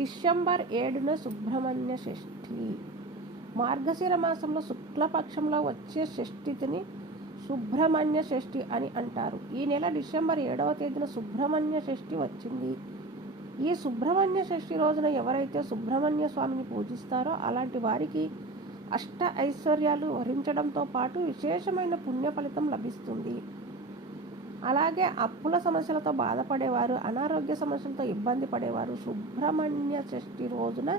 December ఏడున సుబ్రహ్మణ్య షష్ఠి. మార్గశిర మాసంలో శుక్లపక్షంలో వచ్చే షష్ఠితిని సుబ్రహ్మణ్య షష్ఠి అని అంటారు. ఈ నెల డిసెంబర్ ఏడవ తేదీన సుబ్రహ్మణ్య షష్ఠి వచ్చింది. ఈ సుబ్రహ్మణ్య షష్ఠి రోజున ఎవరైతే సుబ్రహ్మణ్య స్వామిని పూజిస్తారో అలాంటి వారికి అష్ట ఐశ్వర్యాలు వరించడంతో పాటు విశేషమైన పుణ్య ఫలితం లభిస్తుంది. అలాగే అప్పుల సమస్యలతో బాధపడేవారు అనారోగ్య సమస్యలతో ఇబ్బంది పడేవారు. సుబ్రహ్మణ్య షష్ఠి రోజున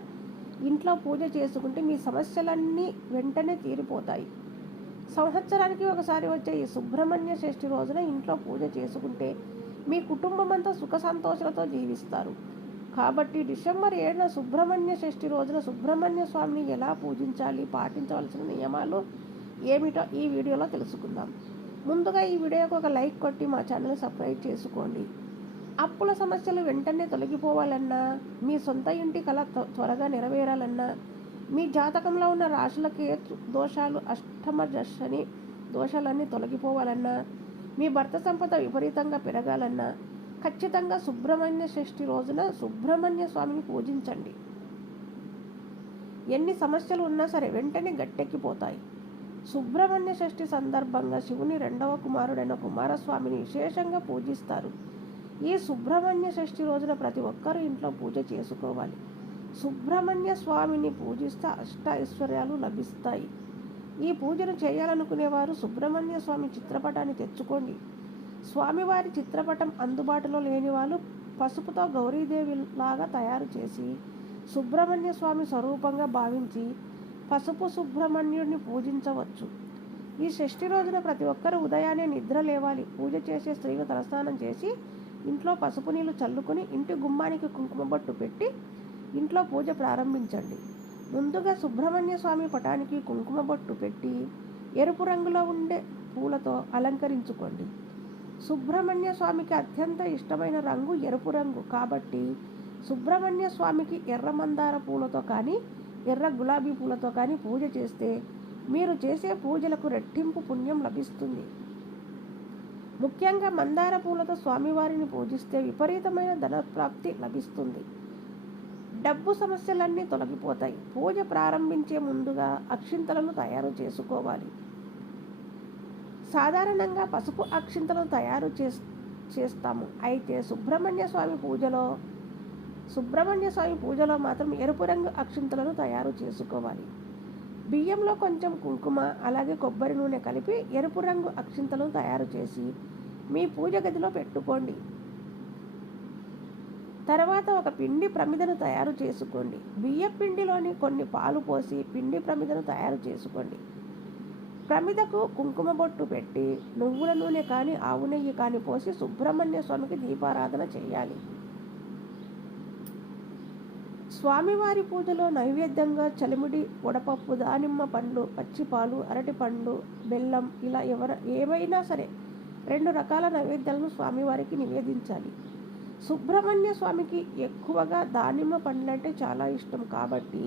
ఇంట్లో పూజ చేసుకుంటే మీ సమస్యలన్నీ వెంటనే తీరిపోతాయి. సంవత్సరానికి ఒకసారి వచ్చే ఈ సుబ్రహ్మణ్య షష్ఠి రోజున ఇంట్లో పూజ చేసుకుంటే మీ కుటుంబం అంతా సుఖ సంతోషాలతో జీవిస్తారు. కాబట్టి డిసెంబర్ ఏడున సుబ్రహ్మణ్య షష్ఠి రోజున సుబ్రహ్మణ్య స్వామిని ఎలా పూజించాలి పాటించవలసిన నియమాలు ఏమిటో ఈ వీడియోలో తెలుసుకుందాం. ముందుగా ఈ వీడియోకి ఒక లైక్ కొట్టి మా ఛానల్ సబ్స్క్రైబ్ చేసుకోండి. అప్పుల సమస్యలు వెంటనే తొలగిపోవాలన్నా మీ సొంత ఇంటి కళ త్వ- త్వరగా నెరవేరాలన్నా మీ జాతకంలో ఉన్న రాశులకి దోషాలు అష్టమ దశని దోషాలన్నీ తొలగిపోవాలన్నా మీ భర్త సంపద విపరీతంగా పెరగాలన్నా ఖచ్చితంగా సుబ్రహ్మణ్య షష్ఠి రోజున సుబ్రహ్మణ్య స్వామిని పూజించండి. ఎన్ని సమస్యలు ఉన్నా సరే వెంటనే గట్టెక్కిపోతాయి. సుబ్రహ్మణ్య షష్ఠి సందర్భంగా శివుని రెండవ కుమారుడైన కుమారస్వామిని విశేషంగా పూజిస్తారు. ఈ సుబ్రహ్మణ్య షష్ఠి రోజున ప్రతి ఒక్కరూ ఇంట్లో పూజ చేసుకోవాలి. సుబ్రహ్మణ్య స్వామిని పూజిస్తే అష్ట ఐశ్వర్యాలు లభిస్తాయి. ఈ పూజను చేయాలనుకునేవారు సుబ్రహ్మణ్య స్వామి చిత్రపటాన్ని తెచ్చుకోండి. స్వామివారి చిత్రపటం అందుబాటులో లేని వాళ్ళు పసుపుతో గౌరీదేవి లాగా తయారు చేసి సుబ్రహ్మణ్య స్వామి స్వరూపంగా భావించి పసుపు సుబ్రహ్మణ్యుడిని పూజించవచ్చు. ఈ షష్ఠి రోజున ప్రతి ఒక్కరూ ఉదయాన్నే నిద్ర లేవాలి. పూజ చేసే స్త్రీలు తలస్నానం చేసి ఇంట్లో పసుపు నీళ్ళు చల్లుకొని ఇంటి గుమ్మానికి కుంకుమ బొట్టు పెట్టి ఇంట్లో పూజ ప్రారంభించండి. ముందుగా సుబ్రహ్మణ్య స్వామి పటానికి కుంకుమ బొట్టు పెట్టి ఎరుపు రంగులో ఉండే పూలతో అలంకరించుకోండి. సుబ్రహ్మణ్య స్వామికి అత్యంత ఇష్టమైన రంగు ఎరుపు రంగు. కాబట్టి సుబ్రహ్మణ్య స్వామికి ఎర్ర మందార పూలతో కానీ ఎర్ర గులాబీ పూలతో కానీ పూజ చేస్తే మీరు చేసే పూజలకు రెట్టింపు పుణ్యం లభిస్తుంది. ముఖ్యంగా మందార పూలతో స్వామివారిని పూజిస్తే విపరీతమైన ధనప్రాప్తి లభిస్తుంది. డబ్బు సమస్యలన్నీ తొలగిపోతాయి. పూజ ప్రారంభించే ముందుగా అక్షింతలను తయారు చేసుకోవాలి. సాధారణంగా పసుపు అక్షింతలను తయారు చేస్ చేస్తాము. అయితే సుబ్రహ్మణ్య స్వామి పూజలో సుబ్రహ్మణ్య స్వామి పూజలో మాత్రం ఎరుపు రంగు అక్షింతలను తయారు చేసుకోవాలి. బియ్యంలో కొంచెం కుంకుమ అలాగే కొబ్బరి నూనె కలిపి ఎరుపు రంగు అక్షింతలను తయారు చేసి మీ పూజ గదిలో పెట్టుకోండి. తర్వాత ఒక పిండి ప్రమిదను తయారు చేసుకోండి. బియ్య పిండిలోని కొన్ని పాలు పోసి పిండి ప్రమిదను తయారు చేసుకోండి. ప్రమిదకు కుంకుమ బొట్టు పెట్టి నువ్వుల నూనె కానీ ఆవు నెయ్యి కానీ పోసి సుబ్రహ్మణ్య స్వామికి దీపారాధన చేయాలి. స్వామివారి పూజలో నైవేద్యంగా చలిమిడి వడపప్పు దానిమ్మ పండ్లు పచ్చిపాలు అరటిపండు బెల్లం ఇలా ఎవర ఏవైనా సరే రెండు రకాల నైవేద్యాలను స్వామివారికి నివేదించాలి. సుబ్రహ్మణ్య స్వామికి ఎక్కువగా దానిమ్మ పండ్లంటే చాలా ఇష్టం కాబట్టి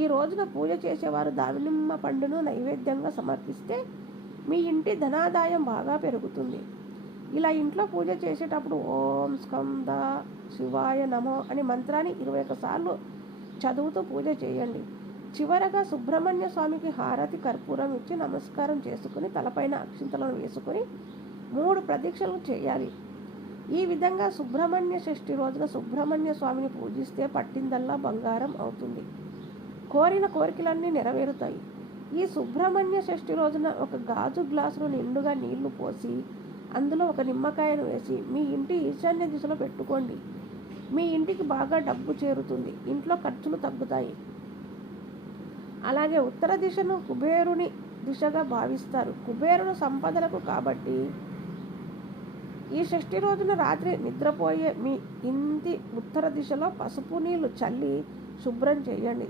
ఈ రోజున పూజ చేసేవారు దానిమ్మ పండును నైవేద్యంగా సమర్పిస్తే మీ ఇంటి ధనాదాయం బాగా పెరుగుతుంది. ఇలా ఇంట్లో పూజ చేసేటప్పుడు ఓం స్కంద శివాయ నమో అనే మంత్రాన్ని ఇరవై సార్లు చదువుతూ పూజ చేయండి. చివరగా సుబ్రహ్మణ్య స్వామికి హారతి కర్పూరం ఇచ్చి నమస్కారం చేసుకుని తలపైన అక్షింతలను వేసుకుని మూడు ప్రదీక్షలు చేయాలి. ఈ విధంగా సుబ్రహ్మణ్య షష్ఠి రోజున సుబ్రహ్మణ్య స్వామిని పూజిస్తే పట్టిందల్లా బంగారం అవుతుంది. కోరిన కోరికలన్నీ నెరవేరుతాయి. ఈ సుబ్రహ్మణ్య షష్ఠి రోజున ఒక గాజు గ్లాసులో నిండుగా నీళ్ళు పోసి అందులో ఒక నిమ్మకాయను వేసి మీ ఇంటి ఈశాన్య దిశలో పెట్టుకోండి. మీ ఇంటికి బాగా డబ్బు చేరుతుంది. ఇంట్లో ఖర్చులు తగ్గుతాయి. అలాగే ఉత్తర దిశను కుబేరుని దిశగా భావిస్తారు. కుబేరుడు సంపదలకు కాబట్టి ఈ షష్ఠి రోజున రాత్రి నిద్రపోయే మీ ఇంటి ఉత్తర దిశలో పసుపు నీళ్ళు చల్లి శుభ్రం చేయండి.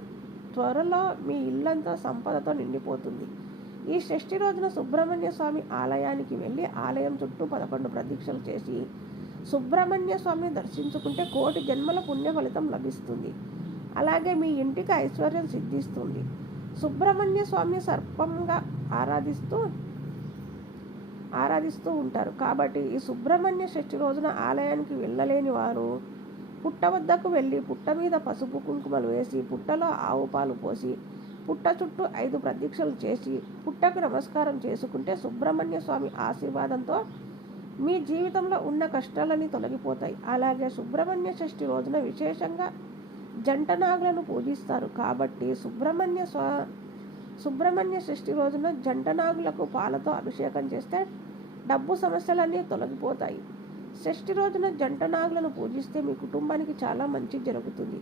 త్వరలో మీ ఇల్లంతా సంపదతో నిండిపోతుంది. ఈ షష్ఠి రోజున సుబ్రహ్మణ్య స్వామి ఆలయానికి వెళ్ళి ఆలయం చుట్టూ పదకొండు ప్రదీక్షలు చేసి సుబ్రహ్మణ్య స్వామిని దర్శించుకుంటే కోటి జన్మల పుణ్య ఫలితం లభిస్తుంది. అలాగే మీ ఇంటికి ఐశ్వర్యం సిద్ధిస్తుంది. సుబ్రహ్మణ్య స్వామిని సర్పంగా ఆరాధిస్తూ ఆరాధిస్తూ ఉంటారు. కాబట్టి ఈ సుబ్రహ్మణ్య షష్ఠి రోజున ఆలయానికి వెళ్ళలేని వారు పుట్ట వద్దకు వెళ్ళి పుట్ట మీద పసుపు కుంకుమలు వేసి పుట్టలో ఆవు పాలు పోసి పుట్ట చుట్టూ ఐదు ప్రతీక్షలు చేసి పుట్టకు నమస్కారం చేసుకుంటే సుబ్రహ్మణ్య స్వామి ఆశీర్వాదంతో మీ జీవితంలో ఉన్న కష్టాలన్నీ తొలగిపోతాయి. అలాగే సుబ్రహ్మణ్య షష్ఠి రోజున విశేషంగా జంట నాగులను పూజిస్తారు. కాబట్టి సుబ్రహ్మణ్య స్వా సుబ్రహ్మణ్య షష్ఠి రోజున జంట నాగులకు పాలతో అభిషేకం చేస్తే డబ్బు సమస్యలన్నీ తొలగిపోతాయి. షష్ఠి రోజున జంట నాగులను పూజిస్తే మీ కుటుంబానికి చాలా మంచి జరుగుతుంది.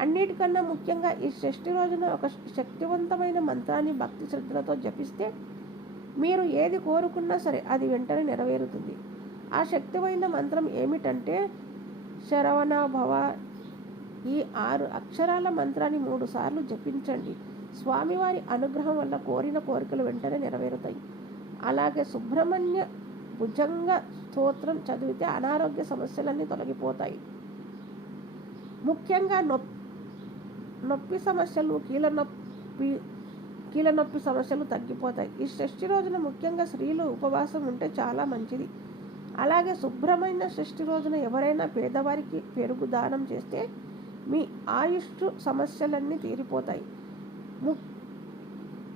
అన్నిటికన్నా ముఖ్యంగా ఈ షష్ఠి రోజున ఒక శక్తివంతమైన మంత్రాన్ని భక్తి శ్రద్ధలతో జపిస్తే మీరు ఏది కోరుకున్నా సరే అది వెంటనే నెరవేరుతుంది. ఆ శక్తిమైన మంత్రం ఏమిటంటే శరవణ భవ ఈ ఆరు అక్షరాల మంత్రాన్ని మూడు సార్లు జపించండి. స్వామివారి అనుగ్రహం వల్ల కోరిన కోరికలు వెంటనే నెరవేరుతాయి. అలాగే సుబ్రహ్మణ్య భుజంగ స్తోత్రం చదివితే అనారోగ్య సమస్యలన్నీ తొలగిపోతాయి. ముఖ్యంగా నొప్పి నొప్పి సమస్యలు కీళ్ళ నొప్పి కీళ్ళ నొప్పి సమస్యలు తగ్గిపోతాయి. ఈ షష్ఠి రోజున ముఖ్యంగా స్త్రీలు ఉపవాసం ఉంటే చాలా మంచిది. అలాగే శుభ్రమైన షష్ఠి రోజున ఎవరైనా పేదవారికి పెరుగు దానం చేస్తే మీ ఆయుష్ సమస్యలన్నీ తీరిపోతాయి. ము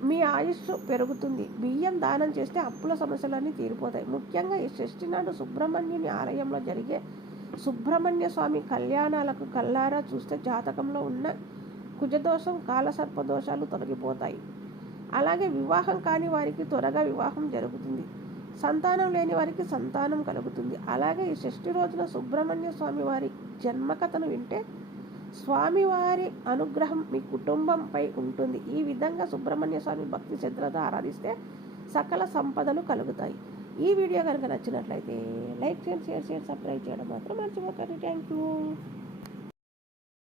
మీ ఆయుష్ పెరుగుతుంది. బియ్యం దానం చేస్తే అప్పుల సమస్యలన్నీ తీరిపోతాయి. ముఖ్యంగా ఈ షష్ఠి నాడు సుబ్రహ్మణ్యుని ఆలయంలో జరిగే సుబ్రహ్మణ్య స్వామి కళ్యాణాలకు కల్లారా చూస్తే జాతకంలో ఉన్న కుజదోషం కాలసర్ప దోషాలు తొలగిపోతాయి. అలాగే వివాహం కాని వారికి త్వరగా వివాహం జరుగుతుంది. సంతానం లేని వారికి సంతానం కలుగుతుంది. అలాగే ఈ షష్ఠి రోజున సుబ్రహ్మణ్య స్వామి వారి జన్మకథను వింటే స్వామివారి అనుగ్రహం మీ కుటుంబంపై ఉంటుంది. ఈ విధంగా సుబ్రహ్మణ్య స్వామి భక్తి శ్రద్ధలతో ఆరాధిస్తే సకల సంపదలు కలుగుతాయి. ఈ వీడియో కనుక నచ్చినట్లయితే లైక్ చేయండి షేర్ చేయండి సబ్స్క్రైబ్ చేయడం మాత్రం మర్చిపోకండి. Thank you.